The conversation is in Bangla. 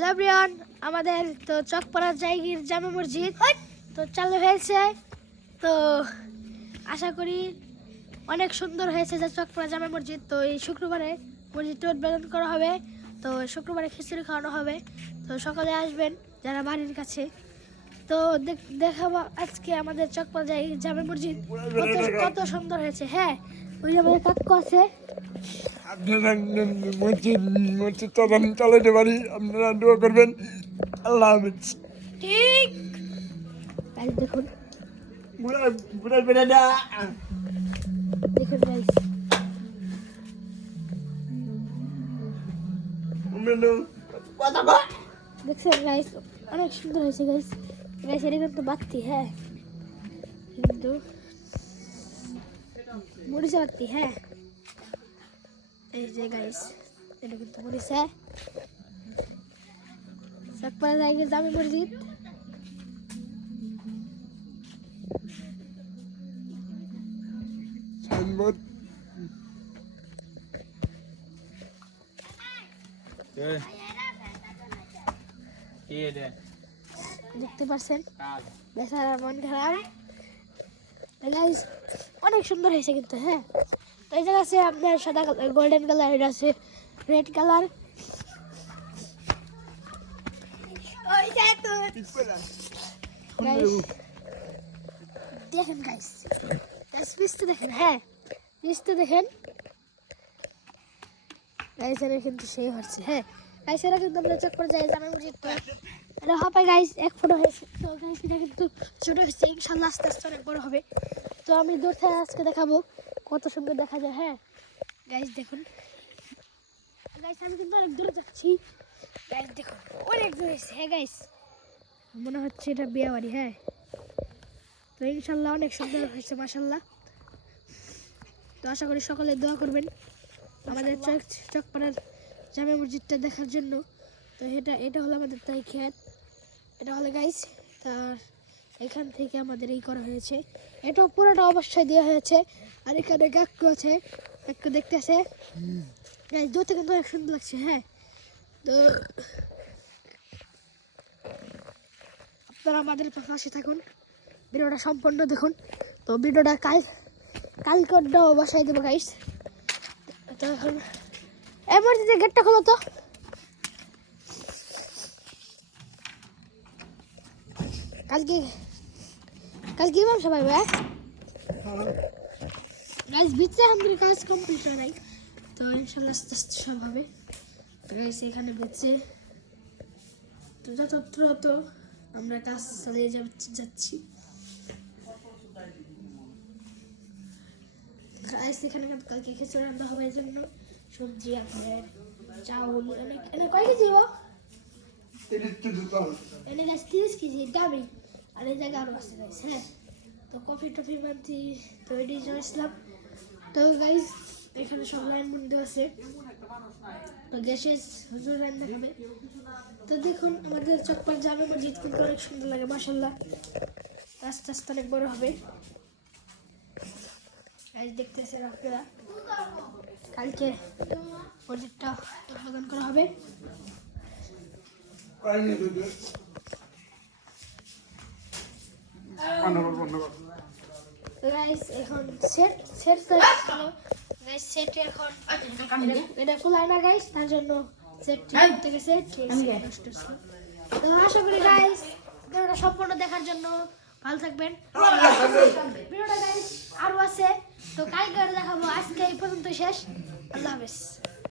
হ্যালো এভরিওয়ান, আমাদের তো চকপাড়া জায়গির জামে মসজিদ তো চালু হয়েছে। তো আশা করি অনেক সুন্দর হয়েছে যে চকপাড়া জামে মসজিদ। তো এই শুক্রবারে মসজিদটা উদ্বোধন করা হবে। তো শুক্রবারে খিচুড়ি খাওয়ানো হবে। তো সকালে আসবেন যারা বাড়ির কাছে। তো দেখাবো আজকে আমাদের চকপাড়া জামে মসজিদ কত সুন্দর হয়েছে। হ্যাঁ, ওই যে আমাদের কাকু আছে। আপনারা মসজিদ চালাতে পারি, আপনারা দোয়া করবেন। আল্লাহ হাফেজ। ঠিক দেখুন দেখুন গাইস, দেখছেন গাইস, অনেক সুন্দর হয়েছে গাইস। গাইস এটা কিন্তু বাত্তি, হ্যাঁ কিন্তু মরিচা বাত্তি। হ্যাঁ এই যে গাইস, এটা কিন্তু মরিচা। চকপাড়া জায়গার জামে মসজিদ। সাইনবোর্ড দেখতে পাচ্ছেন বেচারা মন খারাপ। গাইস অনেক সুন্দর হয়েছে কিন্তু। হ্যাঁ, তো এই জায়গা আছে আপনার সাদা কালার, গোল্ডেন কালার, এটা আছে রেড কালার। দেখেন গাইস, পিসতে দেখেন। হ্যাঁ পিসতে দেখেন গাইস, এরা কিন্তু সেই হচ্ছে। হ্যাঁ গাইস, এরা কিন্তু আমরা চেক করে যাই জামে মসজিদ। তো এটা হবে গাইস 1 ফুট হয়েছে। তো গাইস এটা কিন্তু ছোট হয়েছে, ইনশাল্লাহ আস্তে আস্তে অনেক বড় হবে। তো আমি দূর থেকে আজকে দেখাবো কত সুন্দর দেখা যায়। হ্যাঁ গাইস দেখুন, গাইস আমি কিন্তু অনেক দূরে যাচ্ছি। গাইস দেখুন অনেক দূর হয়েছে। হ্যাঁ গাইস, মনে হচ্ছে এটা বিয়ে বাড়ি। হ্যাঁ, তো ইনশাল্লাহ অনেক সুন্দর হয়েছে মাশাল্লাহ। তো আশা করি সকলে দোয়া করবেন আমাদের চকপাড়ার জামে মসজিদটা দেখার জন্য। তো এটা হলো আমাদের তাই খেত, এটা হলো গাইস। তার এখান থেকে আমাদের এই করা হয়েছে। এটা পুরোটা অবশ্যই দেওয়া হয়েছে। আর এখানে কাকু আছে, কাকু দেখতে আছে গাইস, দূর থেকে কিন্তু অনেক সুন্দর লাগছে। হ্যাঁ, তো আপনারা আমাদের পাশে থাকুন, ভিডিওটা সম্পূর্ণ দেখুন। তো ভিডিওটা কালকে বসাই দেবো গাইস। তো এখন এমার্জেন্সি গেটটা খোলো তো। কালকে ইমাম সবাই গাইস ভিতরে আমাদের কাজ কমপ্লিট হয় নাই। তো ইনশাল্লাহ আস্তে আস্তে সব হবে। তো গাইস এখানে বেঁচে তো যতটা তো আমরা কাজ চালিয়ে যাচ্ছি। গাইস এখানে কালকে খিচুড়ি রান্না হবে, এই জন্য সবজি আপনার চাউল এনে কয় কেজি হবো? এনে গাছ 30 কেজি দামি। আর এই জায়গায় আরো আছে গাইস। হ্যাঁ, তো কফি টফি মানছি তো এটি জয়েছিলাম। তো গাইস এখানে সব লাইন বন্ধ আছে। তো গ্যাসে হুজুর রান্না খাবে। তো দেখুন আমাদের চকপাড়া জামে মসজিদ কিন্তু অনেক সুন্দর লাগে মাশাল্লাহ। আস্তে আস্তে অনেক বড় হবে। দেখতেছেন আপনারা, কালকে মসজিদটা উদ্বোধন করা হবে। গাইস এখন সেট এখন এটা খোলায় না গাইস, তার জন্য সেট করতে গেছে। তো আশা করি গাইস ভিডিওটা সম্পূর্ণ দেখার জন্য ভালো থাকবেন। ভিডিওটা গাইস আরো আছে, তো কালকে দেখাবো। আজকে এই পর্যন্ত শেষ। আল্লাহ হাফেজ।